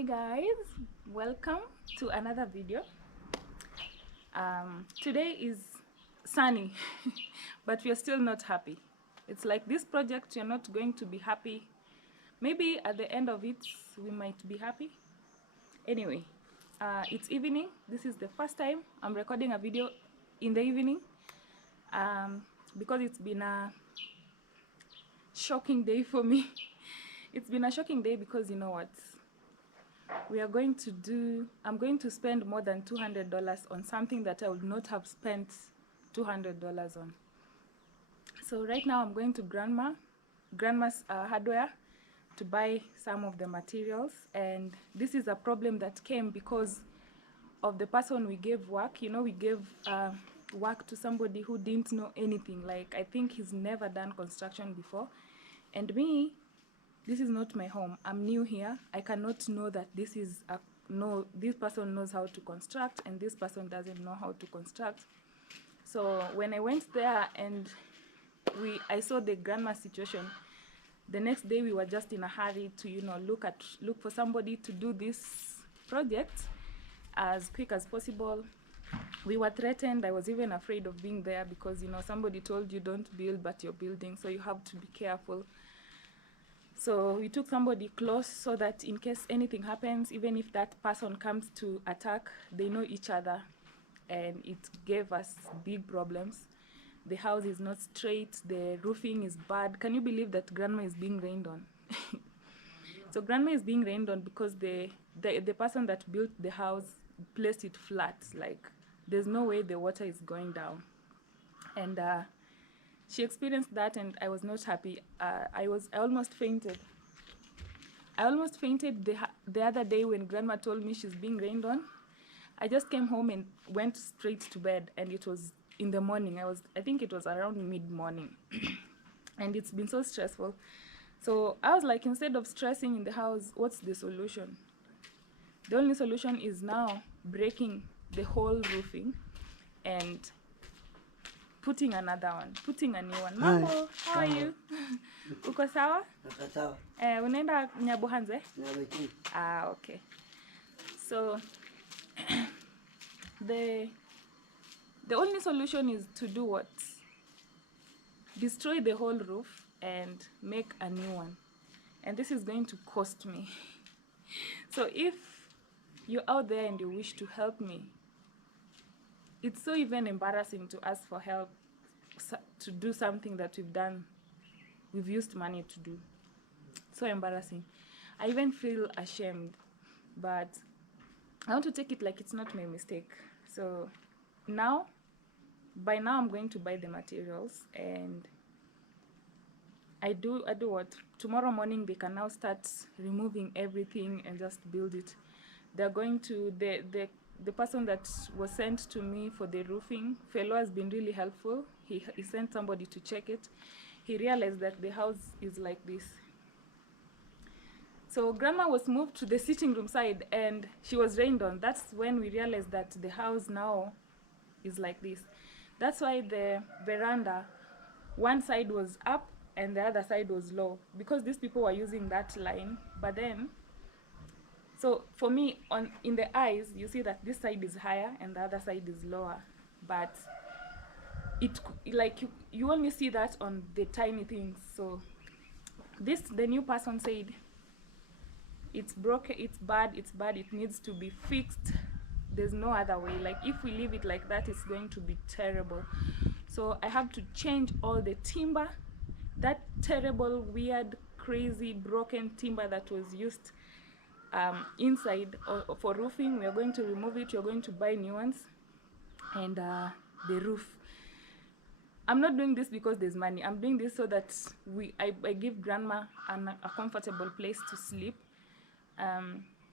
Hi guys, welcome to another video. Today is sunny but we are still not happy. It's like this project, you're not going to be happy. Maybe at the end of it we might be happy. Anyway, it's evening. This is the first time I'm recording a video in the evening, because it's been a shocking day for me. It's been a shocking day because you know what, I'm going to spend more than $200 on something that I would not have spent $200 on. So right now I'm going to grandma's hardware to buy some of the materials, and this is a problem that came because of the person we gave work. You know, we gave work to somebody who didn't know anything. Like, I think he's never done construction before, and me, this is not my home. I'm new here. I cannot know that this person knows how to construct and this person doesn't know how to construct. So when I went there and I saw the grandma situation, the next day we were just in a hurry to, you know, look for somebody to do this project as quick as possible. We were threatened. I was even afraid of being there because, you know, somebody told you don't build, but you're building, so you have to be careful. So we took somebody close so that in case anything happens, even if that person comes to attack, they know each other. And it gave us big problems. The house is not straight, the roofing is bad. Can you believe that grandma is being rained on? So grandma is being rained on because the person that built the house placed it flat. Like, there's no way the water is going down. And she experienced that, and I was not happy. I almost fainted. I almost fainted the other day when grandma told me she's being rained on. I just came home and went straight to bed, and it was in the morning. I think it was around mid-morning. And it's been so stressful. So I was like, instead of stressing in the house, what's the solution? The only solution is now breaking the whole roofing and putting a new one. Mambo, how are you? Uko sawa? Sawa. Unaenda Nyabohanze? Nyabohanze. Okay. So the only solution is to do what? Destroy the whole roof and make a new one. And this is going to cost me. So if you're out there and you wish to help me, it's so even embarrassing to ask for help to do something that we've used money to do. So embarrassing. I even feel ashamed, but I want to take it like it's not my mistake. So by now I'm going to buy the materials, and I do what? Tomorrow morning they can now start removing everything and just build it. They're going to, the person that was sent to me for the roofing fellow has been really helpful. He sent somebody to check it. He realized that the house is like this. So grandma was moved to the sitting room side and she was rained on. That's when we realized that the house now is like this. That's why the veranda, one side was up and the other side was low, because these people were using that line. But then, so for me, in the eyes, you see that this side is higher and the other side is lower. But you only see that on the tiny things. So the new person said, it's broken, it's bad, it needs to be fixed. There's no other way. Like, if we leave it like that, it's going to be terrible. So I have to change all the timber, that terrible, weird, crazy, broken timber that was used inside for roofing. We are going to remove it. We're going to buy new ones. And the roof, I'm not doing this because there's money. I'm doing this so that I give grandma a comfortable place to sleep.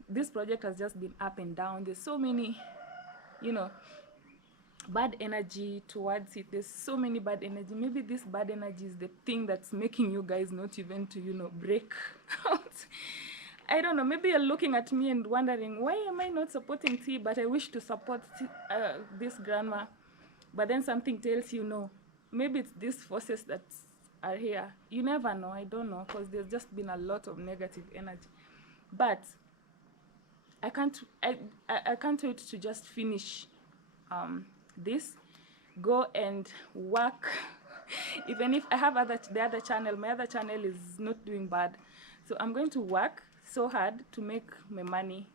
This project has just been up and down. There's so many, you know, bad energy towards it. There's so many bad energy. Maybe this bad energy is the thing that's making you guys not even to, you know, break out. I don't know. Maybe you're looking at me and wondering, why am I not supporting T? But I wish to support this grandma. But then something tells you no. Maybe it's these forces that are here. You never know. I don't know, because there's just been a lot of negative energy. But I can't wait to just finish this, go and work. Even if I have my other channel is not doing bad, so I'm going to work so hard to make my money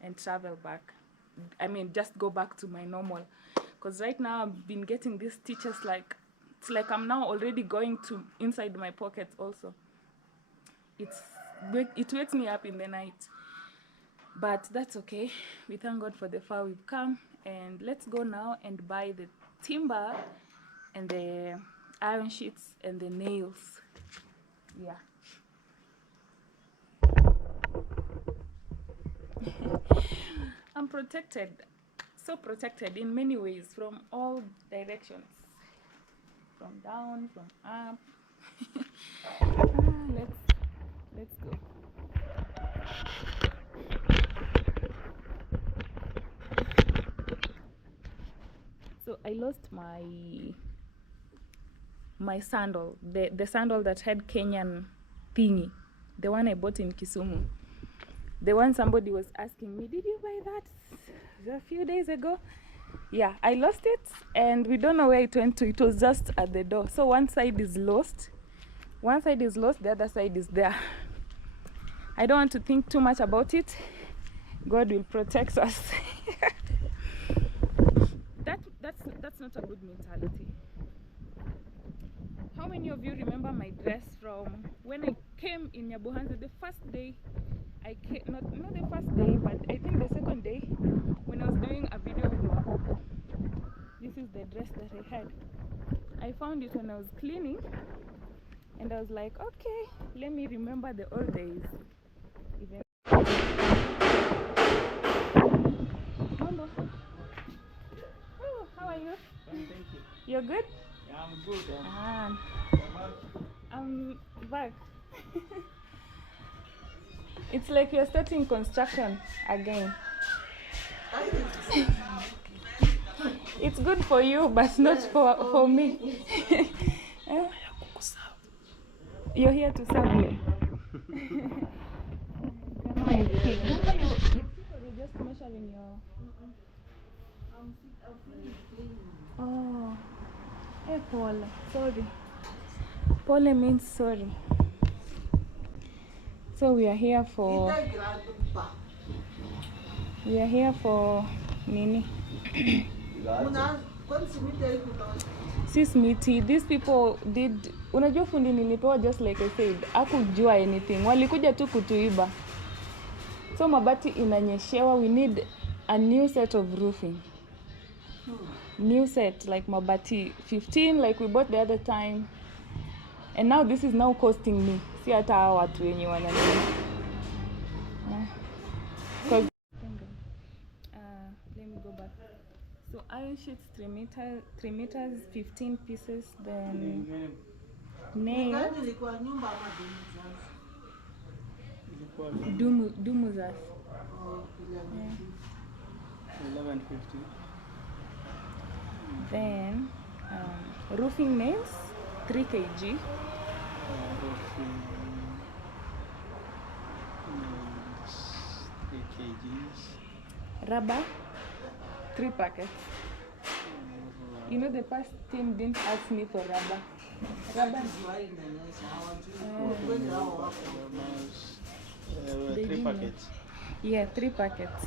and travel back. I mean, just go back to my normal, because right now I've been getting these stitches, like it's like I'm now already going to inside my pockets also. It wakes me up in the night, but that's okay. We thank God for the far we've come, and let's go now and buy the timber and the iron sheets and the nails. Yeah. I'm protected, so protected in many ways, from all directions, from down, from up. Let's go. So I lost my sandal, the sandal that had Kenyan thingy, the one I bought in Kisumu. The one somebody was asking me, did you buy that a few days ago? Yeah, I lost it, and we don't know where it went to. It was just at the door. So one side is lost, the other side is there. I don't want to think too much about it. God will protect us. That's not a good mentality. How many of you remember my dress from when I came in Nyabuhanza the first day? I came, not the first day, but I think the second day, when I was doing a video with Wako. This is the dress that I had. I found it when I was cleaning, and I was like, okay, let me remember the old days. Even Mambo. Oh, how are you? Fine, thank you. You're good? Yeah, I'm good. I'm back. It's like you're starting construction again. It's good for you, but not for me. You're here to serve me. You're just measuring your... Oh. Hey, Paul. Sorry. Paul means sorry. So we are here for Nini. Si smiti. These people did, unajua fundi nilipewa, just like I said, hakujua anything. Walikuja tu kutuiba. So mabati inanyeshewa, we need a new set of roofing. New set, like mabati 15 like we bought the other time. And now this is now costing me. Si hata hawa watu wenye wananunua. Because let me go back. So iron sheets 3 meters, 15 pieces, then nail dumuzas. 1150. Then roofing nails 3 kg. Roofing nails 3 kgs. Rubber 3 packets. You know, the past team didn't ask me for rubber. Rubber. 3 packets. Yeah, 3 packets.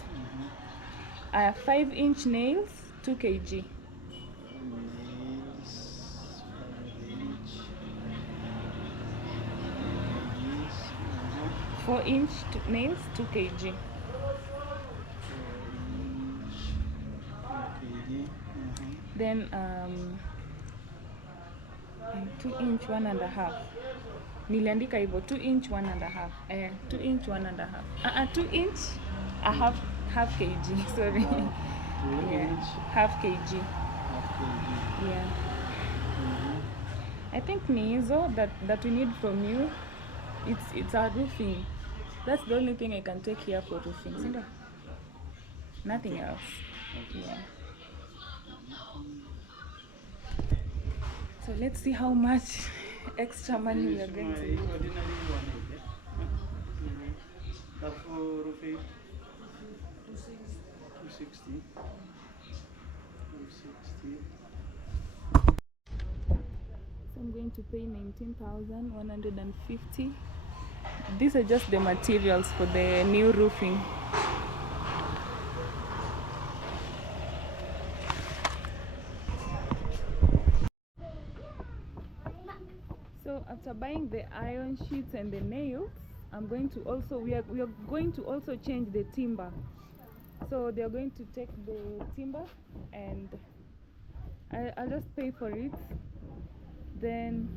5-inch nails 2 kg. Nails 5 inch. 4-inch nails 2 kg. 4 kg. Then 2-inch 1.5. Niliandika hivyo 2-inch 1.5. 2-inch 1.5. 2-inch a half kg. Sorry. 2 inch half kg. half kg. Yeah. I think ni hizo that we need from you. It's our roofing. That's the only thing I can take here for roofing. Nothing else. Yeah. So let's see how much extra money we are going to use. 260. 260. So I'm going to pay 19,150. These are just the materials for the new roofing. So after buying the iron sheets and the nails, I'm going to also we are going to also change the timber. So they are going to take the timber and I'll just pay for it. Then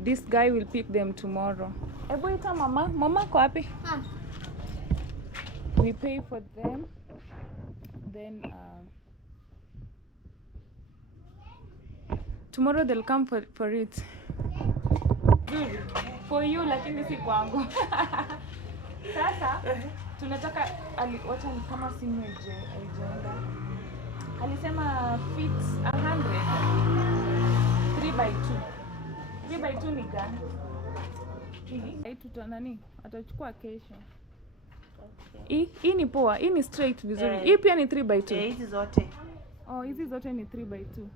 this guy will pick them tomorrow. Ebuita mama ko wapi? We pay for them. Then tomorrow they'll come for it. For you lakini si kwangu. Sasa tunataka wacha ni kama simu haijaenda. Alisema feet 100 3x2. 3x2 ni gani? Hii tutanani atachukua kesho. Okay. Hii ni poa, hii ni straight vizuri. Hii pia ni 3x2. Hizi zote. Oh, hizi zote ni 3x2.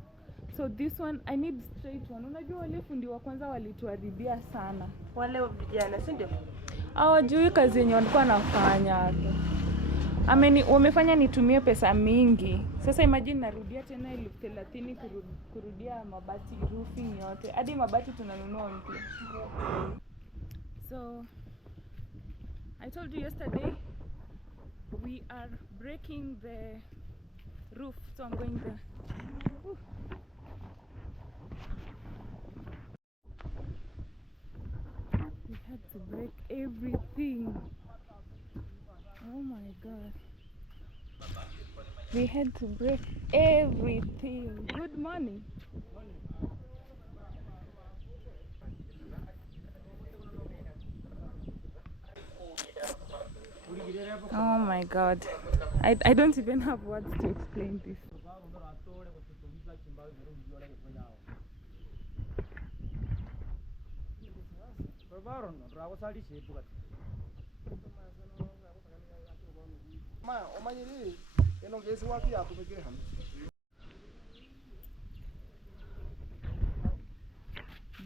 So this one I need straight one. Unajua wale fundi wa kwanza walituharibia sana. Wale vijana, si ndio? Hawajui kazi yenye walikuwa wanafanya. Wamefanya nitumie pesa mingi. Sasa imagine narudia tena 30,000 kurudia mabati roofing yote. Hadi mabati tunanunua mpya. So I told you yesterday we are breaking the roof. So I'm going there. Whew. We had to break everything. Oh my god. We had to break everything. Good morning. Oh my god. I don't even have words to explain this.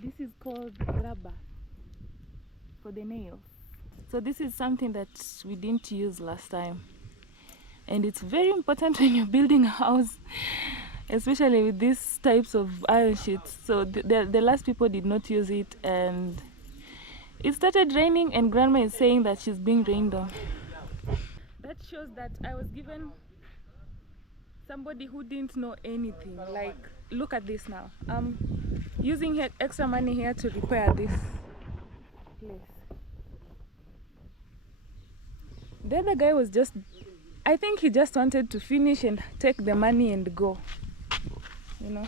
This is called rubber for the nails. So this is something that we didn't use last time, and it's very important when you're building a house, especially with these types of iron sheets. So the last people did not use it, and it started raining, and grandma is saying that she's being rained on. That shows that I was given somebody who didn't know anything. Like, look at this now. I'm using extra money here to repair this place. The other guy was just, I think he just wanted to finish and take the money and go. You know,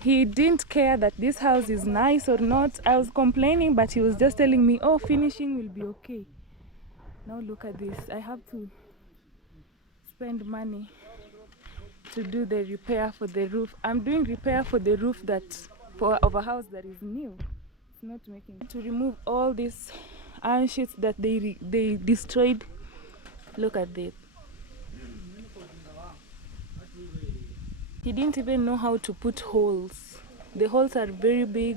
he didn't care that this house is nice or not. I was complaining, but he was just telling me, oh, finishing will be okay. Now look at this. I have to spend money to do the repair for the roof. I'm doing repair for the roof of a house that is new. It's not making to remove all these iron sheets that they destroyed. Look at this. He didn't even know how to put holes. The holes are very big.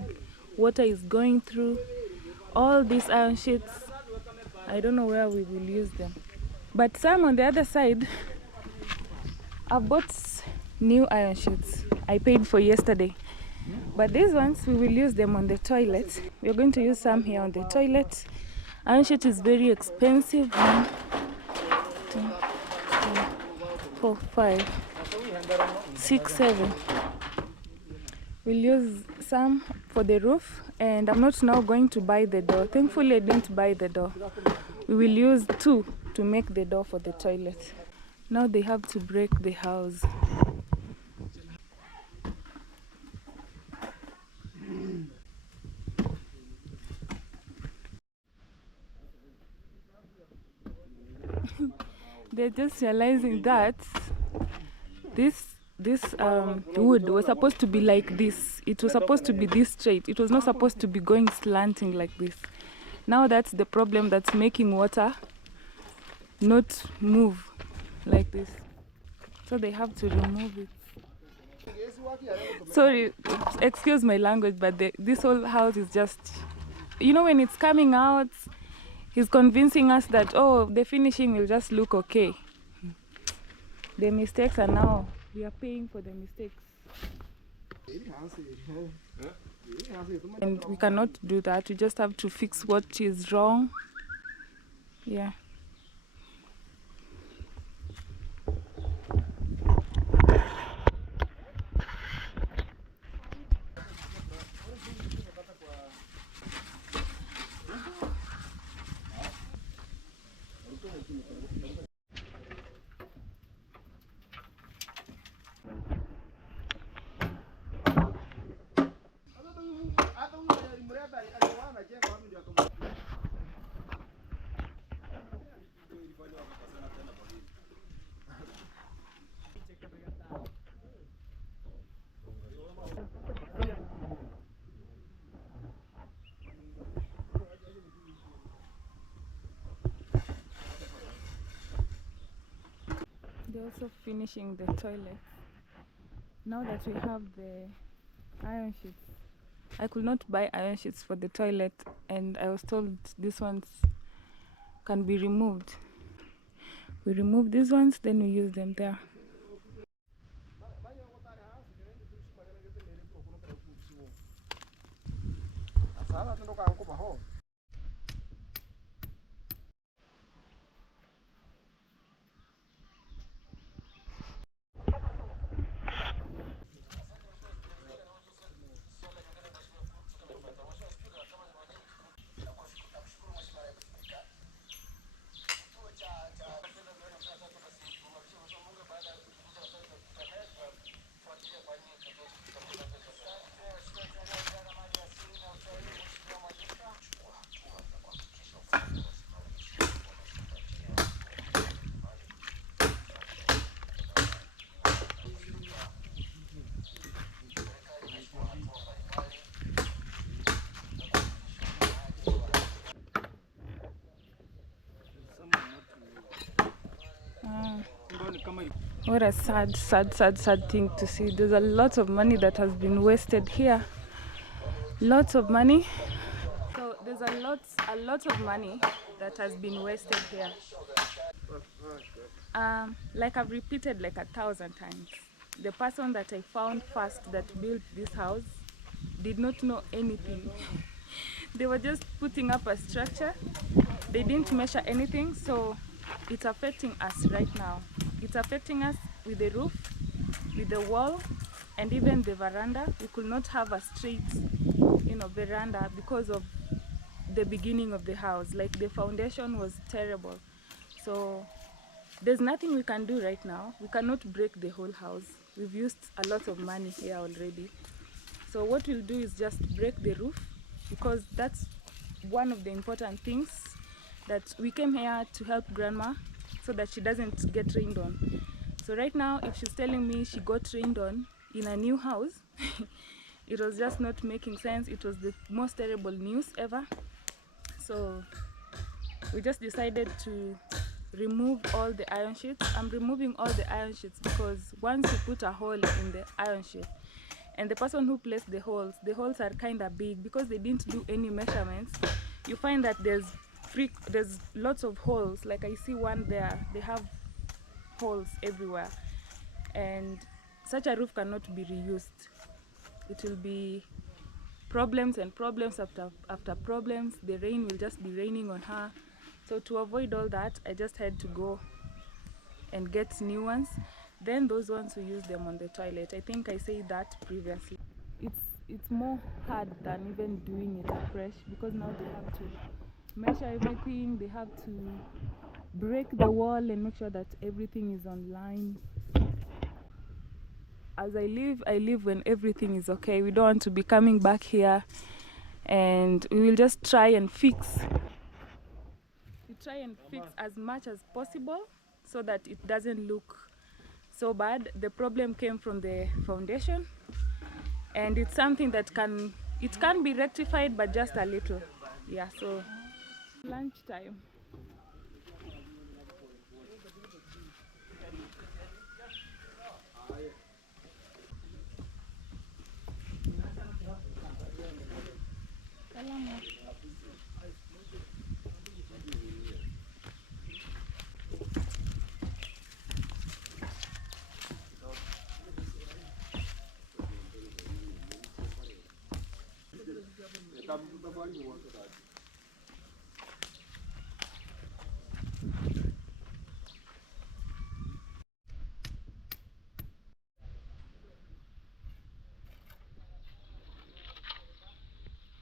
Water is going through. All these iron sheets, I don't know where we will use them. But some on the other side, I bought new iron sheets. I paid for yesterday. But these ones, we will use them on the toilet. We're going to use some here on the toilet. Iron sheet is very expensive. 1, 2, 3, 4, 5, 6, 7. We'll use some for the roof, and I'm not now going to buy the door. Thankfully, I didn't buy the door. We will use 2 to make the door for the toilet. Now they have to break the house. They're just realizing that this wood was supposed to be like this. It was supposed to be this straight. It was not supposed to be going slanting like this. Now that's the problem that's making water not move like this, so they have to remove it. Sorry, excuse my language, but this whole house is just, you know, when it's coming out, he's convincing us that, oh, the finishing will just look okay. The mistakes are now, we are paying for the mistakes. And we cannot do that. We just have to fix what is wrong. Yeah. They're also finishing the toilet. Now that we have the iron sheets, I could not buy iron sheets for the toilet, and I was told these ones can be removed. We remove these ones, then we use them there. What a sad thing to see. There's a lot of money that has been wasted here. Lots of money. So there's a lot of money that has been wasted here. Like I've repeated like 1,000 times. The person that I found first that built this house did not know anything. They were just putting up a structure. They didn't measure anything, so it's affecting us right now. It's affecting us with the roof, with the wall, and even the veranda. We could not have a straight, veranda because of the beginning of the house. Like the foundation was terrible. So there's nothing we can do right now. We cannot break the whole house. We've used a lot of money here already. So what we'll do is just break the roof, because that's one of the important things that we came here to help grandma so that she doesn't get rained on. So right now, if she's telling me she got rained on in a new house, it was just not making sense. It was the most terrible news ever. So we just decided to remove all the iron sheets. I'm removing all the iron sheets because once you put a hole in the iron sheet, and the person who placed the holes are kind of big because they didn't do any measurements, you find that there's lots of holes. Like I see one there, they have holes everywhere, and such a roof cannot be reused. It will be problems and problems after problems. The rain will just be raining on her. So to avoid all that, I just had to go and get new ones. Then those ones, we use them on the toilet. I think I said that previously. It's more hard than even doing it afresh, because now they have to measure everything. They have to break the wall and make sure that everything is on line. As I live when everything is okay. We don't want to be coming back here, and we will just try and fix. We try and fix as much as possible so that it doesn't look so bad. The problem came from the foundation, and it's something that can be rectified, but just a little. Yeah, so lunchtime.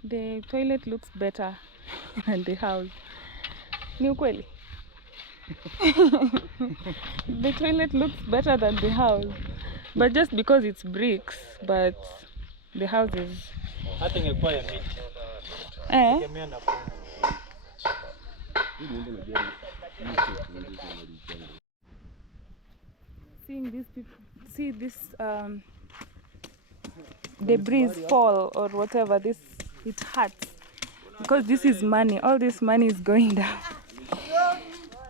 The toilet looks better than the house. Ni ukweli? The toilet looks better than the house, but just because it's bricks, but the house is... Hata ingekuwa ya miti. Eh? Tegemea na kwa. Seeing these people, see this debris fall or whatever, this, it hurts because this is money. All this money is going down,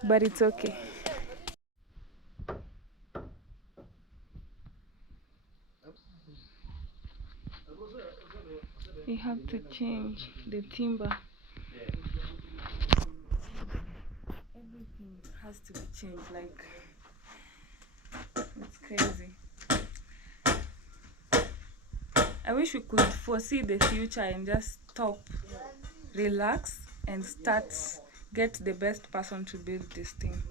but it's okay. We have to change the timber. Everything has to be changed. Like, it's crazy. I wish we could foresee the future and just stop, relax, and start, get the best person to build this thing.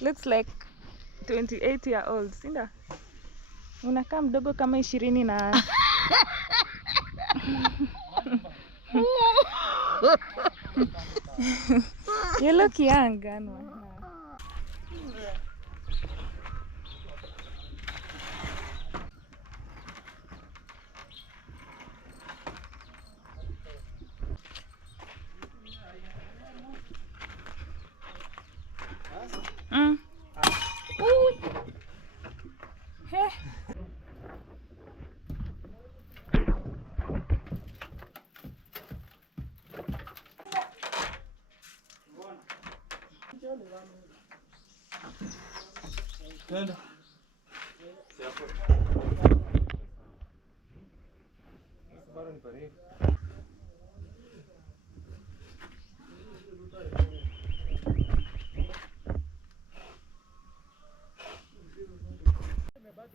Looks like 28-year-old. Sinda? Unakaa mdogo kama 20 na... You look young, Ganwa. Hey.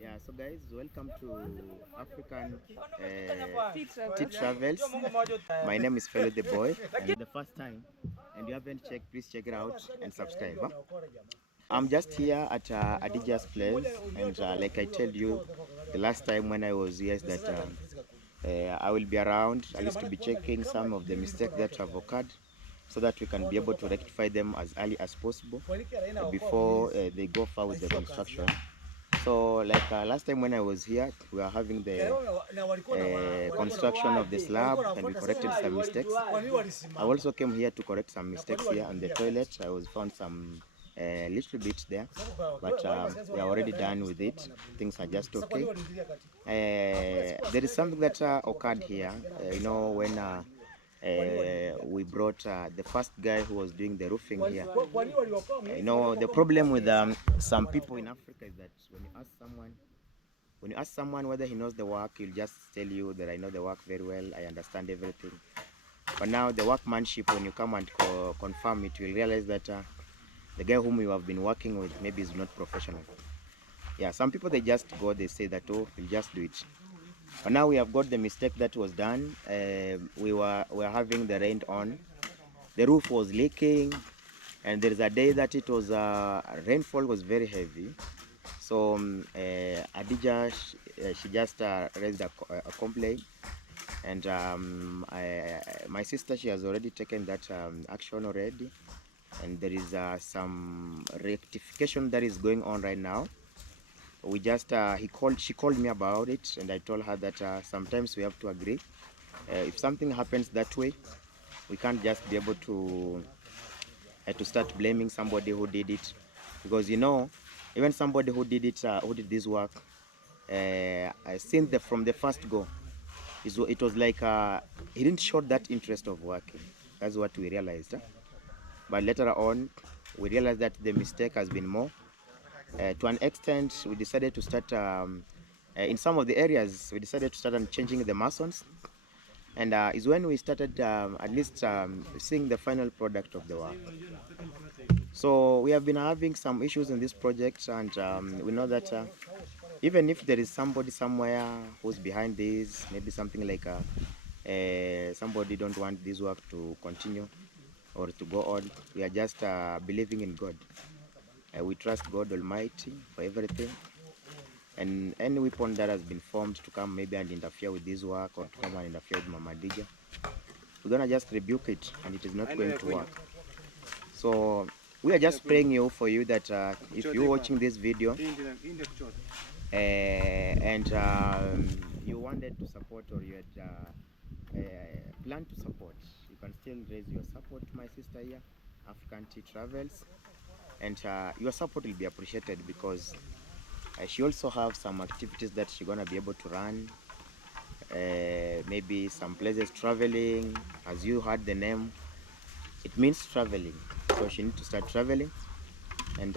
Yeah, so guys, welcome to African Tea Travels. My name is Fellow the Boy, and the first time, and you haven't checked, please check it out and subscribe. Huh? I'm just here at Adija's place, and like I told you the last time when I was here, is that I will be around, at least to be checking some of the mistakes that have occurred, so that we can be able to rectify them as early as possible before they go far with the construction. So like last time when I was here, we were having the construction of the slab, and we corrected some mistakes. I also came here to correct some mistakes here on the toilet. I was found some little bit there, but we are already done with it. Things are just okay. There is something that occurred here, you know, when we brought the first guy who was doing the roofing here. You know, the problem with some people in Africa is that when you ask someone whether he knows the work, he'll just tell you that I know the work very well, I understand everything. But now the workmanship, when you come and confirm it, you'll realize that the guy whom you have been working with maybe is not professional. Yeah, some people, they just go, they say that, oh, we'll just do it. But now we have got the mistake that was done. We were having the rain on. The roof was leaking, and there is a day that it was rainfall was very heavy. So Adija, she just raised a complaint, and my sister, she has already taken that action already, and there is some rectification that is going on right now. we just she called me about it, and I told her that sometimes we have to agree. If something happens that way, we can't just be able to start blaming somebody who did it, because even somebody who did it, who did this work, I seen from the first go, it was like he didn't show that interest of working. That's what we realized. But later on, we realized that the mistake has been more. To an extent, we decided to start, in some of the areas, we decided to start on changing the masons. And is when we started at least seeing the final product of the work. So we have been having some issues in this project, and we know that even if there is somebody somewhere who's behind this, maybe something like somebody don't want this work to continue or to go on, we are just believing in God. We trust God Almighty for everything, and any weapon that has been formed to come maybe and interfere with this work, or to come and interfere with Mama Dija, we're gonna just rebuke it, and it is not going to work. So we are just praying for you that if you're watching this video and you wanted to support, or you had planned to support, you can still raise your support to my sister here, African Tea Travels, and your support will be appreciated, because she also have some activities that she's gonna be able to run, maybe some places traveling. As you heard the name, it means traveling, so she needs to start traveling, and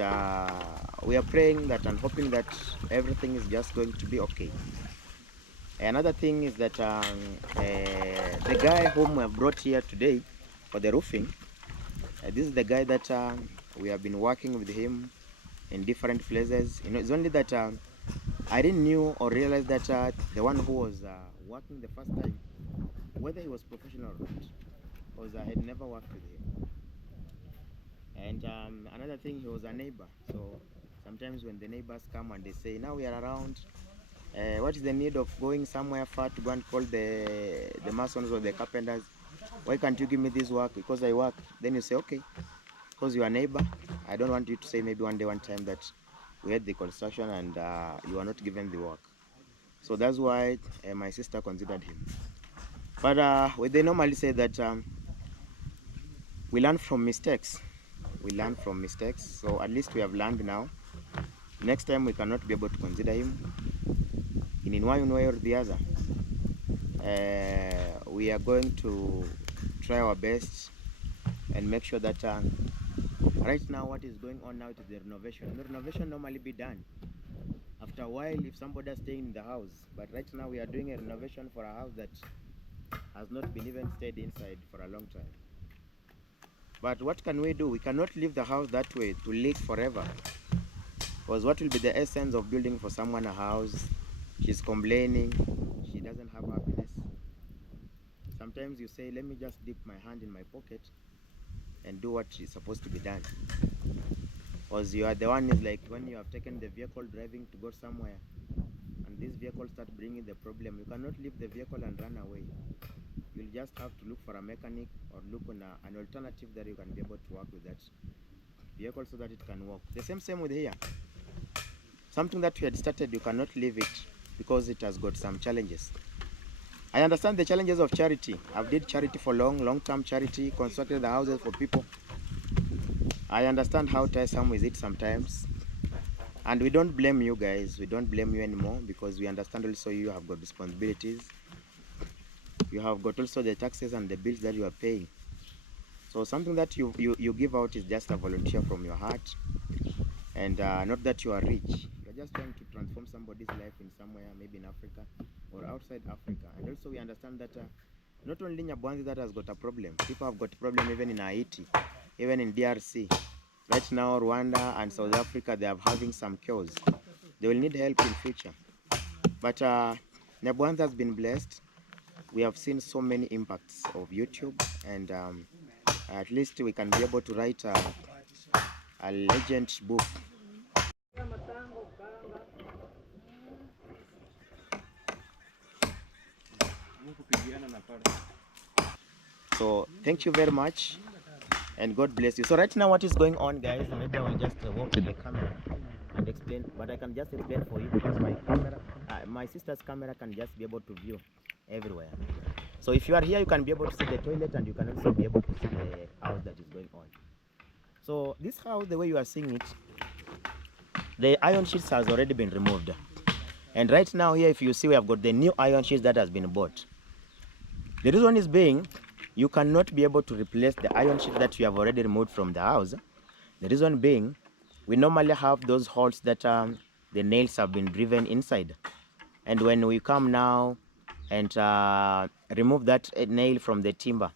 we are praying that and hoping that everything is just going to be okay. Another thing is that the guy whom we have brought here today for the roofing, this is the guy that we have been working with him in different places. It's only that I didn't knew or realize that the one who was working the first time, whether he was professional or not, because I had never worked with him. And another thing, he was a neighbor. So sometimes when the neighbors come and they say, now we are around, what is the need of going somewhere far to go and call the masons or the carpenters? Why can't you give me this work? Because I work. Then you say, okay, because you are a neighbor, I don't want you to say maybe one time that we had the construction and you are not given the work. So that's why my sister considered him. But they normally say that we learn from mistakes. We learn from mistakes. So at least we have learned now. Next time we cannot be able to consider him in one way or the other. We are going to try our best and make sure that right now what is going on now is the renovation. The renovation normally be done after a while if somebody is staying in the house. But right now we are doing a renovation for a house that has not been even stayed inside for a long time. But what can we do? We cannot leave the house that way to leak forever. Because what will be the essence of building for someone a house? She's complaining, she doesn't have happiness. Sometimes you say, let me just dip my hand in my pocket and do what is supposed to be done. Because you are the one is like when you have taken the vehicle driving to go somewhere and this vehicle starts bringing the problem, you cannot leave the vehicle and run away. You'll just have to look for a mechanic or look on an alternative that you can be able to work with that vehicle so that it can work. The same with here. Something that you had started, you cannot leave it because it has got some challenges. I understand the challenges of charity. I've did charity for long-term charity, constructed the houses for people. I understand how tiresome is it sometimes. And we don't blame you guys. We don't blame you anymore because we understand also you have got responsibilities. You have got also the taxes and the bills that you are paying. So something that you give out is just a volunteer from your heart, and not that you are rich. You're just trying to transform somebody's life in somewhere, maybe in Africa or outside Africa. And also we understand that not only Nyabwanzi that has got a problem, people have got a problem even in Haiti, even in DRC. Right now Rwanda and South Africa, they are having some cures. They will need help in future. But Nyabwanzi has been blessed. We have seen so many impacts of YouTube, and at least we can be able to write a legend book. So thank you very much and God bless you. So right now what is going on, guys, maybe I will just walk with the camera. and explain, but I can just explain for you because my camera, my sister's camera can just be able to view everywhere. So if you are here, you can be able to see the toilet, and you can also be able to see the house that is going on. So this house, the way you are seeing it, the iron sheets has already been removed. And right now here, if you see, we have got the new iron sheets that has been bought. The reason is being, you cannot be able to replace the iron sheet that you have already removed from the house. The reason being, we normally have those holes that the nails have been driven inside. And when we come now and remove that nail from the timber,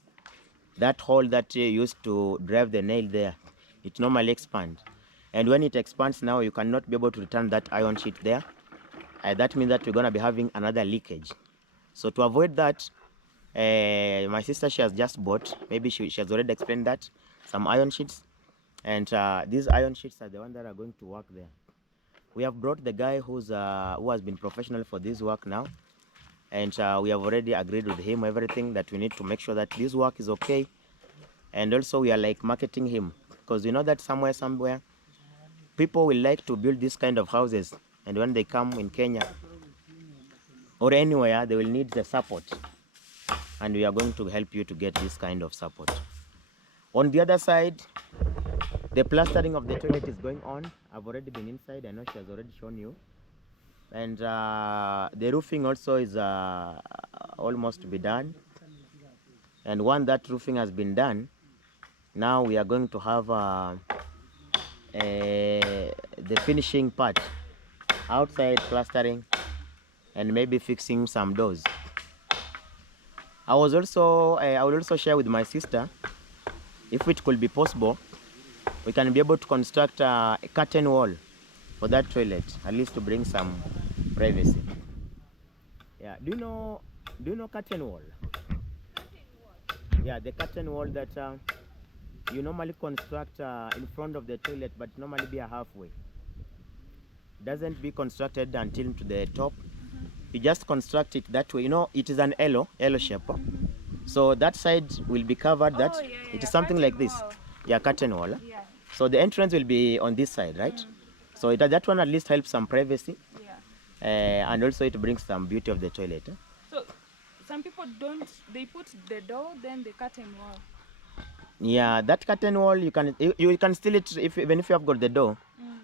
that hole that used to drive the nail there, it normally expands. And when it expands now, you cannot be able to return that iron sheet there. That means that we're going to be having another leakage. So to avoid that, my sister, she has just bought, maybe she has already explained that, some iron sheets. And these iron sheets are the ones that are going to work there. We have brought the guy who has been professional for this work now. And we have already agreed with him everything that we need to make sure that this work is okay. And also we are like marketing him, because we know that somewhere people will like to build this kind of houses, and when they come in Kenya or anywhere, they will need the support, and we are going to help you to get this kind of support. On the other side, the plastering of the toilet is going on. I've already been inside. I know she has already shown you. And the roofing also is almost to be done. And when that roofing has been done, now we are going to have the finishing part, outside plastering, and maybe fixing some doors. I will also share with my sister, if it could be possible, we can be able to construct a curtain wall for that toilet, at least to bring some privacy. Yeah, do you know curtain wall? Yeah, the curtain wall that you normally construct in front of the toilet, but normally be a halfway. Doesn't be constructed until to the top. You just construct it that way. You know, it is an L shape. So that side will be covered. It is something like this. Wall. Yeah, curtain wall. Yeah. So the entrance will be on this side, right? So that one at least helps some privacy. Yeah. And also it brings some beauty of the toilet. So some people don't, they put the door, then the curtain wall. Yeah, that curtain wall, you can still it, even if you have got the door,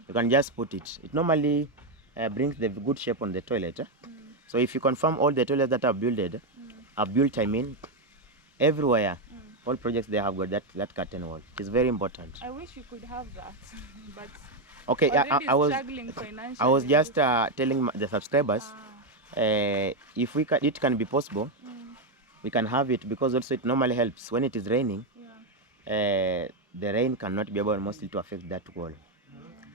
you can just put it. It normally brings the good shape on the toilet. So if you confirm all the toilets that are built, I mean, everywhere, all projects, they have got that curtain wall. It's very important. I wish you could have that, but okay, I was struggling financially. I was just telling the subscribers, if it can be possible, we can have it, because also it normally helps when it is raining. The rain cannot be able mostly to affect that wall.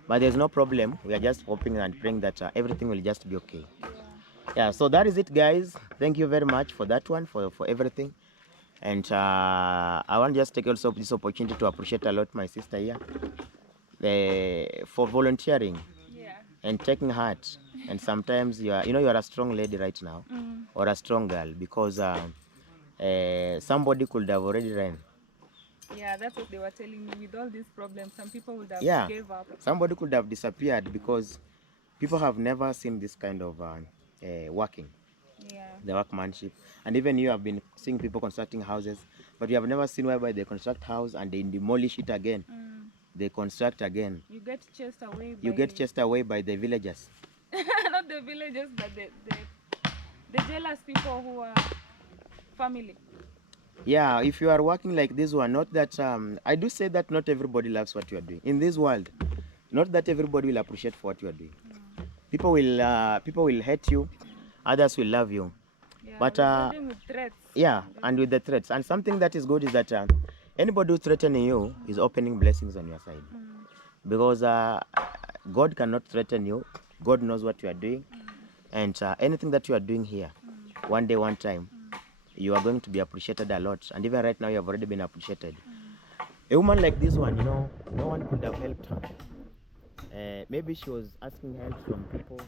But there's no problem. We are just hoping and praying that everything will just be okay. Yeah, so that is it, guys. Thank you very much for that one, for everything. And I want to just take also this opportunity to appreciate a lot my sister here for volunteering and taking heart. And sometimes you are a strong lady right now, or a strong girl, because somebody could have already ran. Yeah, that's what they were telling me. With all these problems, some people would have gave up. Somebody could have disappeared, because people have never seen this kind of working. Yeah. The workmanship. And even you have been seeing people constructing houses, but you have never seen whereby they construct house and they demolish it again. They construct again. You get chased away. You get chased away by the villagers. Not the villagers, but the jealous people who are family. Yeah, if you are working like this one, not that I do say that not everybody loves what you are doing in this world. Not that everybody will appreciate for what you are doing. People will hate you, others will love you. Yeah, but with threats. Yeah, and with the threats. And something that is good is that anybody who threatening you is opening blessings on your side. Because God cannot threaten you. God knows what you are doing. And anything that you are doing here, one day, one time, you are going to be appreciated a lot. And even right now, you have already been appreciated. A woman like this one, no one could have helped her. Maybe she was asking help from people,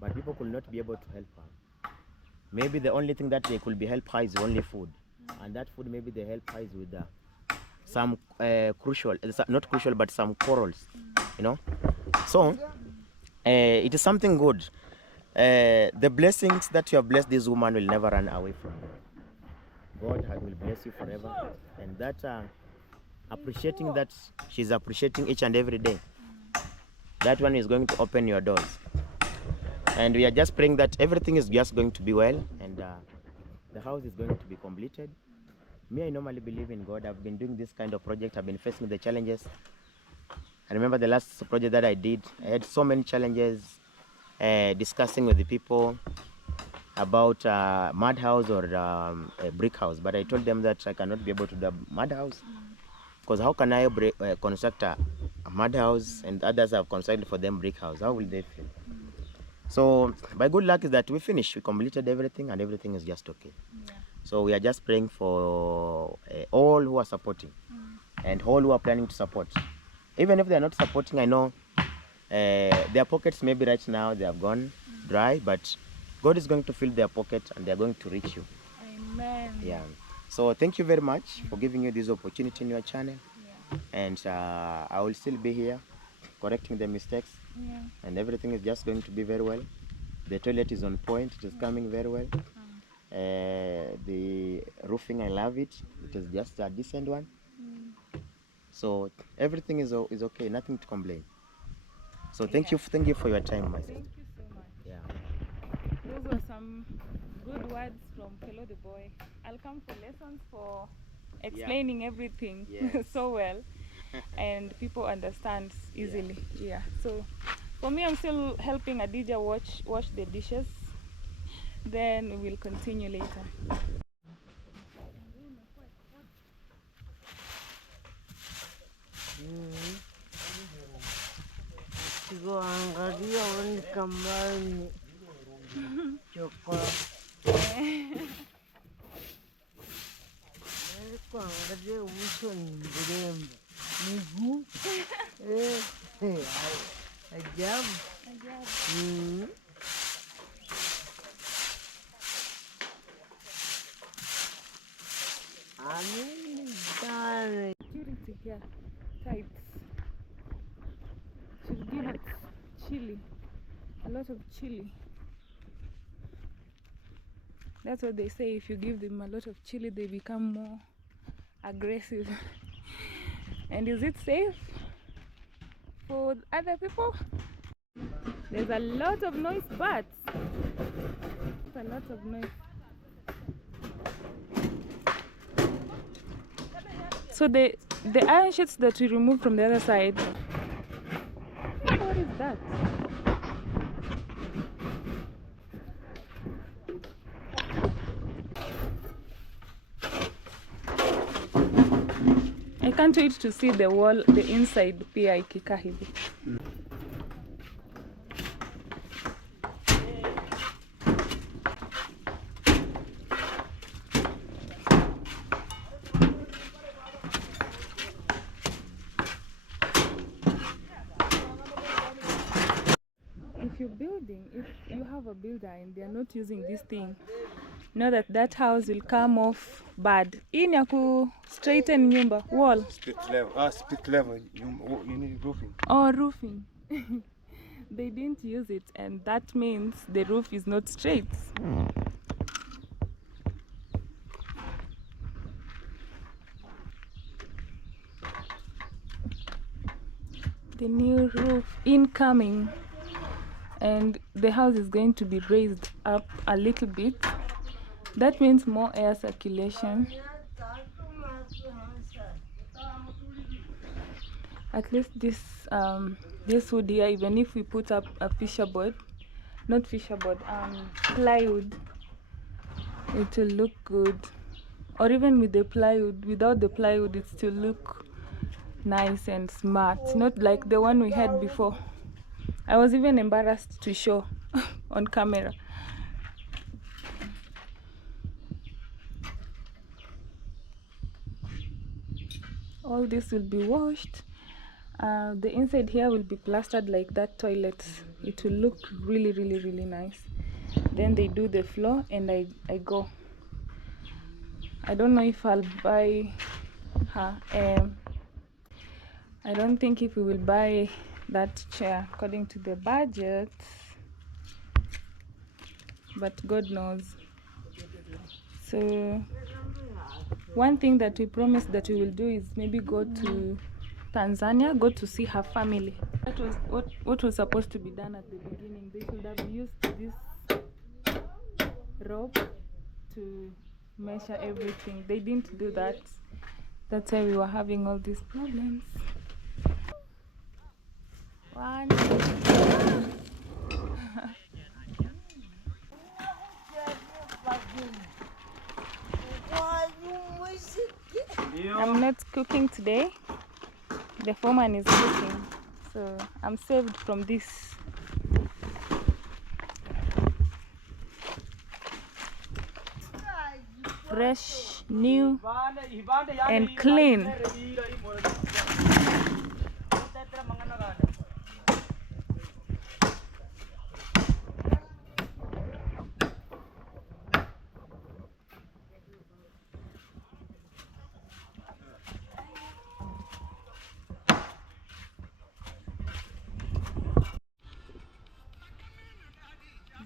but people could not be able to help her. Maybe the only thing that they could be help her is only food. And that food, maybe they help her is with some crucial, not crucial, but some corals, you know. So it is something good. The blessings that you have blessed this woman will never run away from you. God will bless you forever, and that appreciating that she's appreciating each and every day, that one is going to open your doors. And we are just praying that everything is just going to be well, and the house is going to be completed. Me, I normally believe in God. I've been doing this kind of project. I've been facing the challenges. I remember the last project that I did, I had so many challenges, discussing with the people about mud house or a brick house. But I told them that I cannot be able to do a mud house, because how can I construct a mud house and others have constructed for them brick house? How will they feel? So by good luck is that we finished, we completed everything, and everything is just okay. Yeah. So we are just praying for all who are supporting and all who are planning to support. Even if they are not supporting, I know their pockets maybe right now they have gone dry, but God is going to fill their pocket and they are going to reach you. Amen. Yeah. So thank you very much for giving you this opportunity in your channel. Yeah. And I will still be here correcting the mistakes. Yeah. And everything is just going to be very well. The toilet is on point, it is coming very well. The roofing, I love it. It is just a decent one. So everything is okay, nothing to complain. So thank you for your time, my sister. Thank you so much. Yeah. Those were some good words from Fellow the Boy. I'll come for lessons for explaining everything so well, and people understand easily. Yeah. So for me, I'm still helping Adija wash the dishes. Then we will continue later. Angalia wani kambani chokwa kuangalia uso ni mrembo miguu ajabu. Security here, tight. Should give it chili, a lot of chili. That's what they say, if you give them a lot of chili, they become more aggressive. And is it safe for other people? There's a lot of noise, but a lot of noise. So the iron sheets that we removed from the other side, what is that? I can't wait to see the wall, the inside pia ikikaa hivi. If you have a builder and they are not using this thing, know that house will come off bad. Hii ni ya ku straighten nyumba wall. Split level. You need roofing. Oh, roofing. They didn't use it, and that means the roof is not straight. The new roof incoming. And the house is going to be raised up a little bit. That means more air circulation. At least this wood here, even if we put up a plywood, it will look good. Or even with the plywood, without the plywood, it still look nice and smart, not like the one we had before. I was even embarrassed to show on camera. All this will be washed. The inside here will be plastered like that toilet. It will look really, really, really nice. Then they do the floor and I go. I don't know if I'll buy her. I don't think if we will buy that chair according to the budget, but God knows. So one thing that we promised that we will do is maybe go to Tanzania, go to see her family. That was what was supposed to be done at the beginning. They should have used this rope to measure everything. They didn't do that. That's why we were having all these problems. One. I'm not cooking today. The foreman is cooking, so I'm saved from this. Fresh, new, and clean.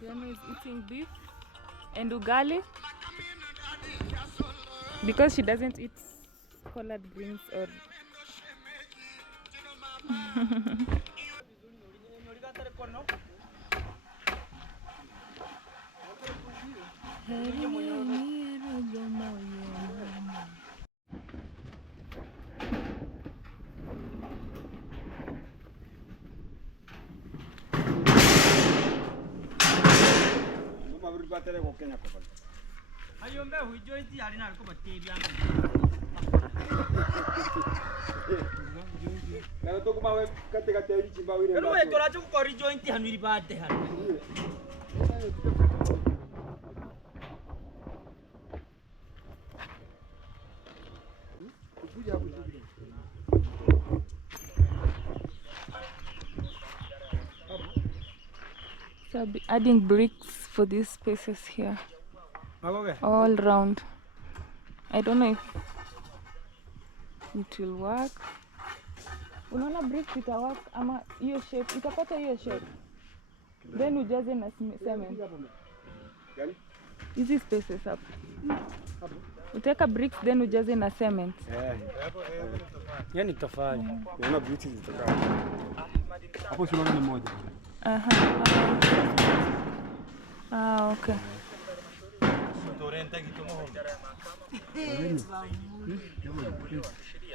Diana is eating beef and ugali because she doesn't eat collard greens or so I'll be adding bricks for these spaces here all round. I don't know if it will work. Unaona bricks ita work ama hiyo shape itapata hiyo shape, then ujaze na cement hizi spaces hapa. Utaweka bricks then ujaze na cement. Yani tofali. Unaona bricks zitakaa hapo, si unaona ni moja. Okay.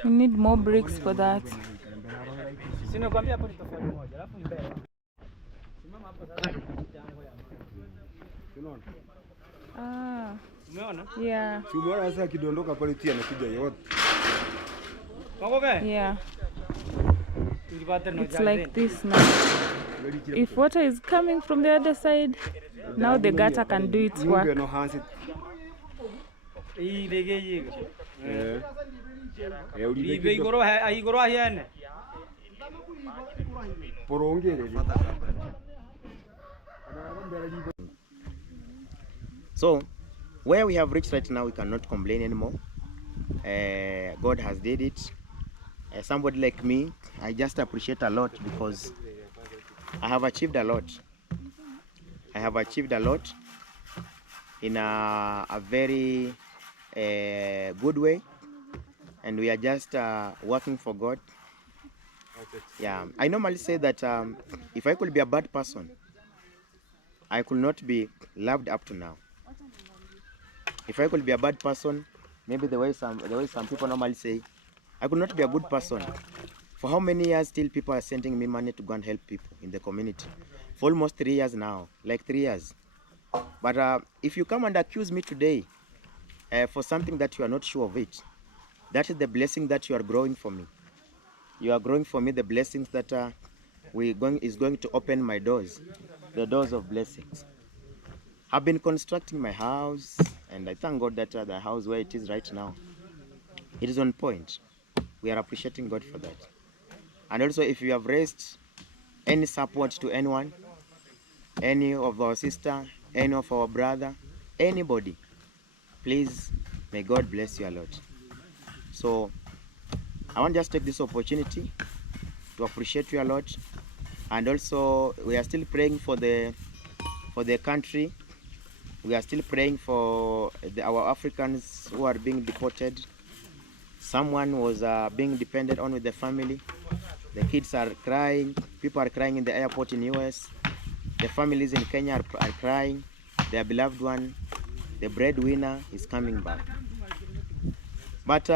We need more bricks for that. Yeah. Sasa kidondoka pale tia nakuja yote. Yeah. It's like this now. If water is coming from the other side, now the gutter can do its work. So, where we have reached right now, we cannot complain anymore. God has did it. Somebody like me, I just appreciate a lot because I have achieved a lot. I have achieved a lot in a very good way, and we are just working for God. Yeah, I normally say that if I could be a bad person, I could not be loved up to now. If I could be a bad person, maybe the way some people normally say, I could not be a good person. For how many years still people are sending me money to go and help people in the community? For almost 3 years now, like 3 years. But if you come and accuse me today for something that you are not sure of it, that is the blessing that you are growing for me. You are growing for me the blessings that is going to open my doors, the doors of blessings. I've been constructing my house, and I thank God that the house where it is right now, it is on point. We are appreciating God for that. And also, if you have raised any support to anyone, any of our sister, any of our brother, anybody, please, may God bless you a lot. So, I want to just take this opportunity to appreciate you a lot, and also we are still praying for the country. We are still praying for our Africans who are being deported. Someone was being depended on with the family. The kids are crying. People are crying in the airport in US. The families in Kenya are crying. Their beloved one, the breadwinner, is coming back. But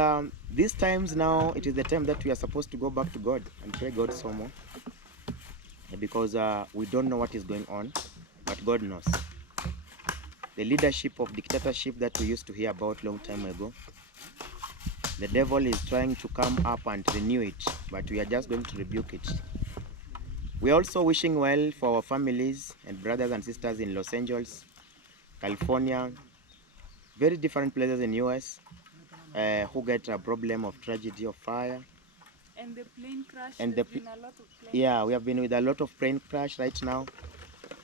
these times now, it is the time that we are supposed to go back to God and pray God some more, because we don't know what is going on, but God knows. The leadership of dictatorship that we used to hear about long time ago, the devil is trying to come up and renew it, but we are just going to rebuke it. We are also wishing well for our families and brothers and sisters in Los Angeles, California, very different places in US, who get a problem of tragedy of fire. And the plane crash, And there's been a lot of plane Yeah, we have been with a lot of plane crash right now.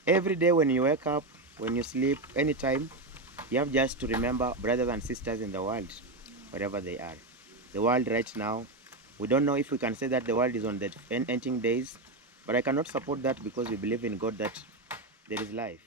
Every day when you wake up, when you sleep, anytime, you have just to remember brothers and sisters in the world, wherever they are. The world right now, we don't know if we can say that the world is on the ending days, but I cannot support that because we believe in God that there is life.